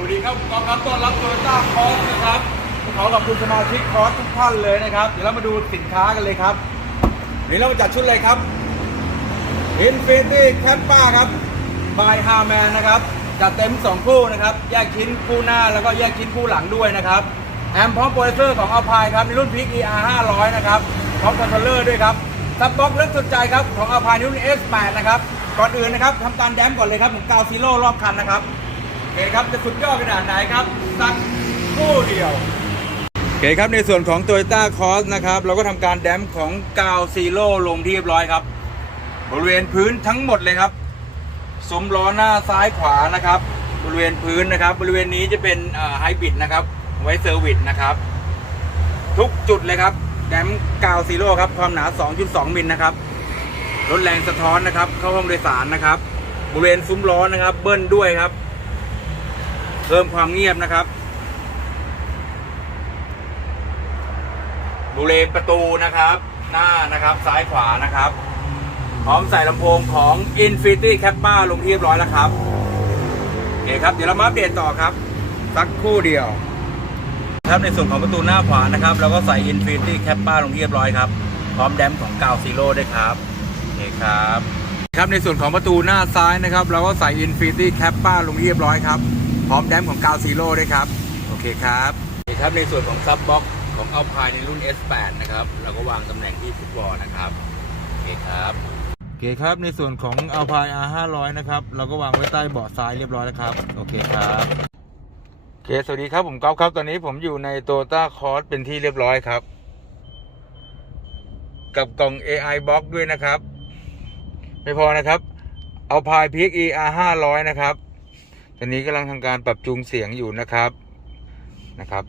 วัสดีครับกองครับต้อนรับโตโยต้าคอสนะครับขอขอบคุณสมาชิกคอสทุกท่านเลยนะครับ เดี๋ยวเรามาดูสินค้ากันเลยครับนนี้เรามาจัดชุดเลยครับ Infinity c a p p a ครับ by Harman นะครับจัดเต็ม 2 คู่นะครับ แยกชิ้นคู่หน้าแล้วก็แยกชิ้นคู่หลังด้วยนะครับแอมพร้อมโปรเซอร์ของอัลพายครับในรุ่น Peak ER 500 นะครับพร้อมคอนโทรลเลอร์ด้วยครับซับบ็อกเลือกสุดใจครับของอัลพายรุ่น S8 นะครับก่อนอื่นนะครับทำการแดมก่อนเลยครับผมกาวซีโร่รอบคันนะครับ เคครับจะสุดยอดขนาดไหนครับสักคู่เดียวโอเคครับในส่วนของ Toyota Cross นะครับเราก็ทำการแดมของกาวซีโร่ลงที่เรียบร้อยครับ บริเวณพื้นทั้งหมดเลยครับซุ้มล้อหน้าซ้ายขวานะครับ บริเวณพื้นนะครับ บริเวณนี้จะเป็นไฮบริดนะครับ ไว้เซอร์วิสนะครับ ทุกจุดเลยครับแดมกาวซีโร่ครับความหนา 2.2 มิลนะครับลดแรงสะท้อนนะครับ เข้าห้องโดยสารนะครับ บริเวณซุ้มล้อนะครับ เบิ้ลด้วยครับ เพิ่มความเงียบนะครับบริเวณประตูนะครับ หน้านะครับซ้ายขวานะครับ พร้อมใส่ลำโพงของ Infinity c a p p a ลงเรียบร้อยแล้วครับโอเคครับ เดี๋ยวเรามาอัปเดตต่อครับ สักครู่เดียวครับในส่วนของประตูหน้าขวานะครับเราก็ใส่ Infinity c a p p a ลงเรียบร้อยครับ พร้อมแดมของกาวซีโร่ด้วยครับโอเคครับครับในส่วนของประตูหน้าซ้ายนะครับ เราก็ใส่ Infinity c a p p a ลงเรียบร้อยครับ พร้อมแดมของกาวซีโร่ด้วยครับ โอเคครับโอเคครับในส่วนของซับบ็อกของเอาพายในรุ่น S8 นะครับ เราก็วางตำแหน่งที่ฟุตบอลนะครับโอเคครับโอเคครับในส่วนของเอาพาย R500 นะครับ เราก็วางไว้ใต้เบาะซ้ายเรียบร้อยแล้วครับ โอเคครับโอเคสวัสดีครับผมก๊อฟครับ ตอนนี้ผมอยู่ใน Toyota Cross เป็นที่เรียบร้อยครับ กับกล่อง AI Box ด้วยนะครับ ไม่พอนะครับ เอาพาย PXE R500 นะครับ ตอนนี้กำลังทำการปรับจูงเสียงอยู่นะครับนะครับ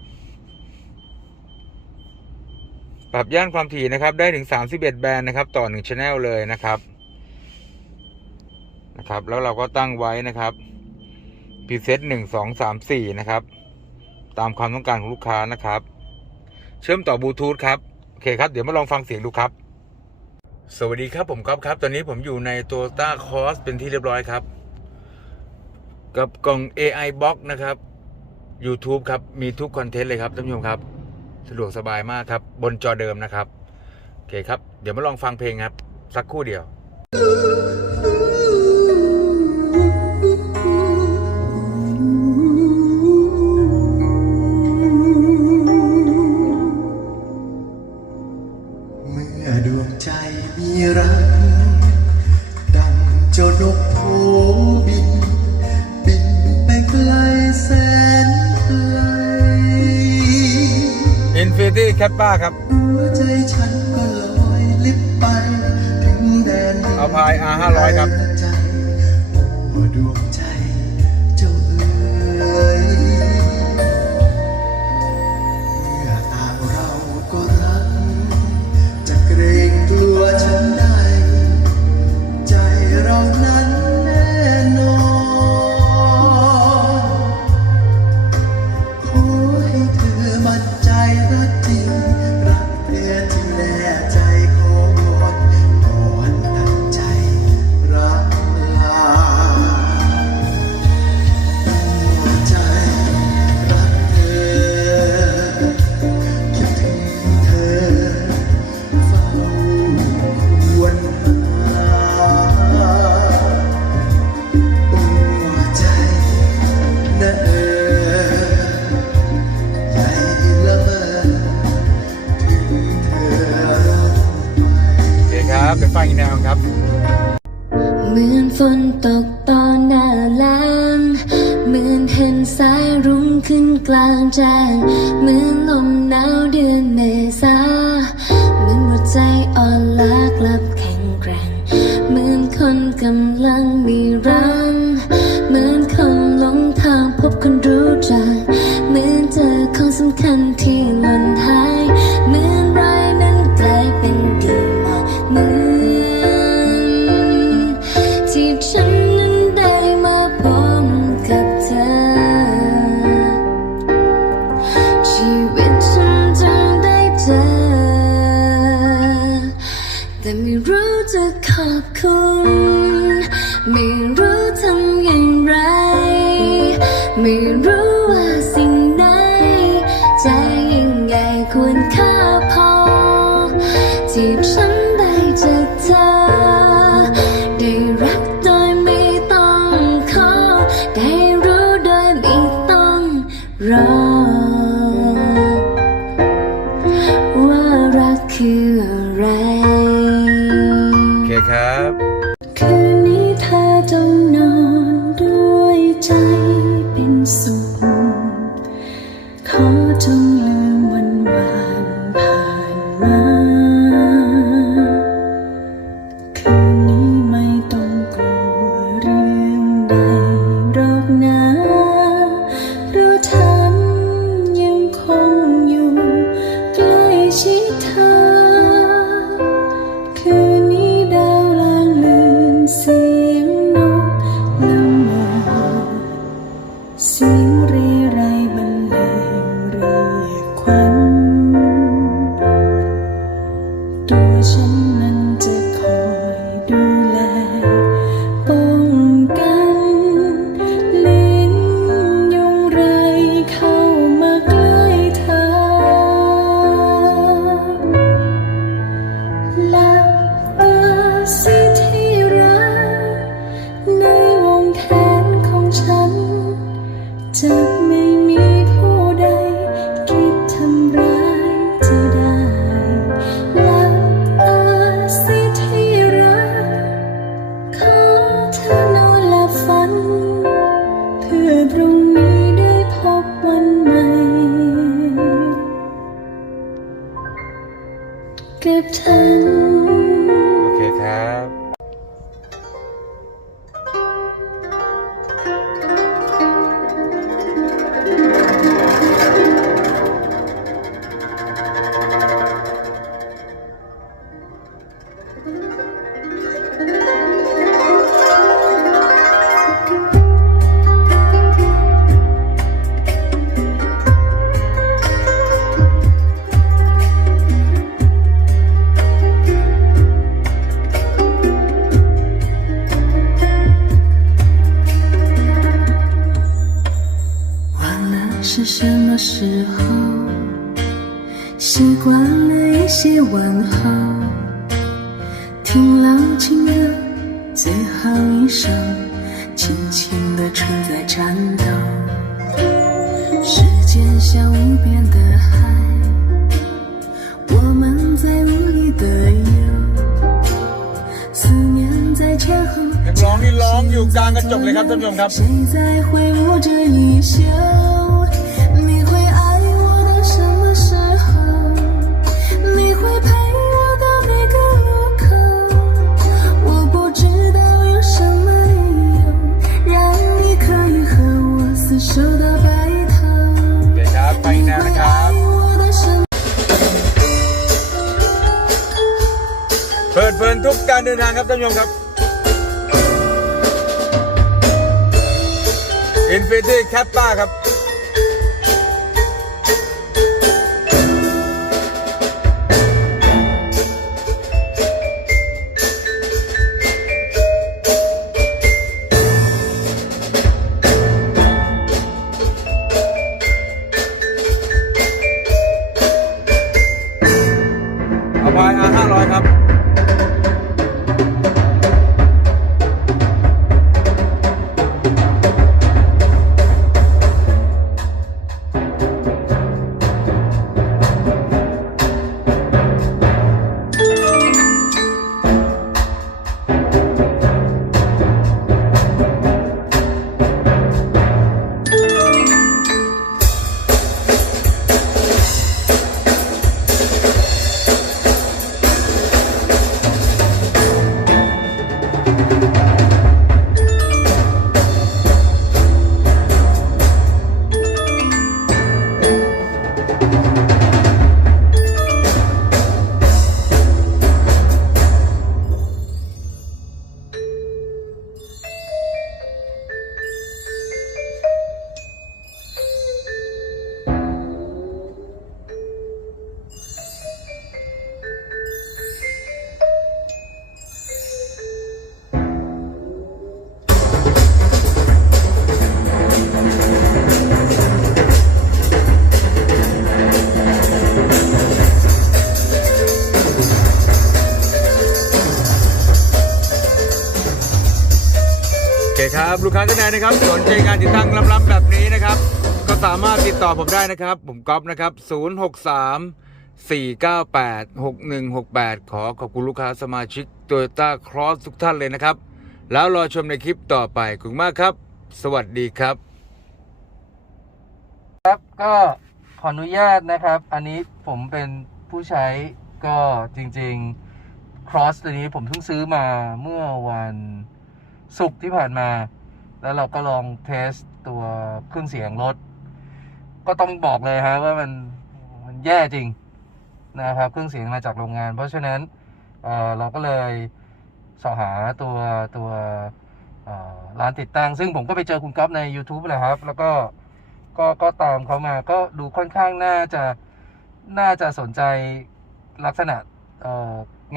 ปรับย่านความถี่นะครับ ได้ถึง 31 แบนด์นะครับ ต่อ1 Channel เลยนะครับนะครับ แล้วเราก็ตั้งไว้นะครับ preset 1 2 3 4นะครับ ตามความต้องการของลูกค้านะครับ เชื่อมต่อบลูทูธครับ โอเคครับ เดี๋ยวมาลองฟังเสียงดูครับ สวัสดีครับผมก๊อฟครับ ตอนนี้ผมอยู่ใน Toyota Cross เป็นที่เรียบร้อยครับ กับกล่อง AI Box นะครับ YouTube ครับ มีทุกคอนเทนต์เลยครับท่านผู้ชมครับ สะดวกสบายมากครับ บนจอเดิมนะครับ โอเคครับ เดี๋ยวมาลองฟังเพลงครับ สักครู่เดียว Infinity c a p p a ครับหัวใจฉันก็ลอยลิบไปถึงแดนดินเอาพาย R500 ครับใจโอ้ดวงใจเจ้าเอ๋ยเมื่อต่างเราก็รักจะเกรงกลัวฉันใดใจเรา ขึ้นกลางแจ้งเหมือนลมหนาวเดือนเมษา ว่าสิ่งไหนใจยิ่งใหญ่ควรค่าพอที่ฉันได้จากเธอ ได้รักโดยไม่ต้องขอ ได้รู้โดยไม่ต้องรอ ว่ารักคืออะไร โอเคครับ คืนนี้เธอจงนอนด้วยใจเป็นสุข ข 轻轻地吹在颤抖。时间像无边的海，我们在无力的游，思念在前后。 นักร้องนี่ร้องอยู่กลางกระจกเลยครับท่านผู้ชมครับ 谁在挥舞着衣袖？ เดินทางครับท่านผู้ชมครับ Infinity c a p p a ครับเอาไปอาห้าร้อยครับ ครับ ลูกค้าท่านใดนะครับ สนใจงานติดตั้งล้ำๆแบบนี้นะครับ ก็สามารถติดต่อผมได้นะครับ ผมก๊อฟนะครับ 063 498 6168 ขอขอบคุณลูกค้าสมาชิก Toyota Cross ทุกท่านเลยนะครับ แล้วรอชมในคลิปต่อไปขอบคุณมากครับ สวัสดีครับ ครับก็ขออนุญาตนะครับ อันนี้ผมเป็นผู้ใช้ก็จริง ๆ cross ตัวนี้ผมเพิ่งซื้อมาเมื่อวัน ศุกร์ที่ผ่านมา แล้วเราก็ลองเทสตัวเครื่องเสียงรถ ก็ต้องบอกเลยฮะว่ามันมันแย่จริงนะครับ เครื่องเสียงมาจากโรงงาน เพราะฉะนั้นเอ่อเราก็เลยสอหาตัวตัวร้านติดตั้ง ซึ่งผมก็ไปเจอคุณก๊อฟใน YouTube แหละครับ แล้วก็ก็ก็ตามเขามาก็ดูค่อนข้างน่าจะน่าจะสนใจลักษณะ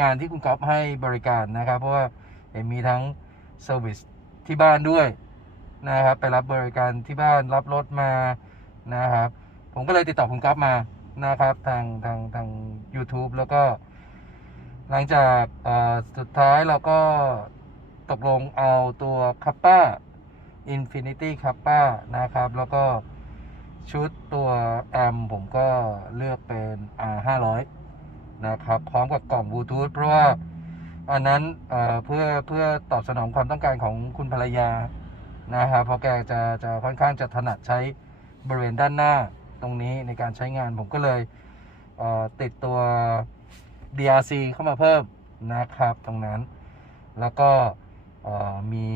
งานที่คุณก๊อฟให้บริการนะครับ เพราะว่าเห็นมีทั้ง เซอร์วิสที่บ้านด้วยนะครับ ไปรับบริการที่บ้านรับรถมานะครับ ผมก็เลยติดต่อคุณก๊อฟมานะครับ ทางทางทาง YouTube แล้วก็ หลังจากอ่อสุดท้ายเราก็ตกลงเอาตัวคัปป้า Infinity c a p p a นะครับ แล้วก็ชุดตัวแอมผมก็เลือกเป็น R 5 0 0 นะครับ พร้อมกับกล่องบลูทูธเพราะว่า อันนั้นเพื่อเพื่อตอบสนองความต้องการของคุณภรรยานะครับเพราะแกจะจะค่อนข้างจะถนัดใช้บริเวณด้านหน้าตรงนี้ในการใช้งานผมก็เลยเติดตัว DRC เข้ามาเพิ่มนะครับตรงนั้น แล้วก็มี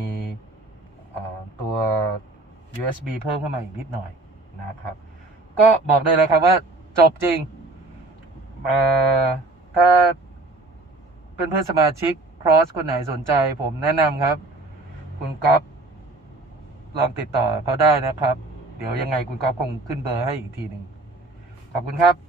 ตัว USB เพิ่มเข้ามาอีกนิดหน่อยนะครับ ก็บอกได้เลยครับว่าจบจริงถ้า เพื่อนเพื่อนๆสมาชิก cross คนไหนสนใจ ผมแนะนำครับ คุณก๊อฟลองติดต่อเขาได้นะครับ เดี๋ยวยังไงคุณก๊อฟคงขึ้นเบอร์ให้อีกทีหนึ่งขอบคุณครับ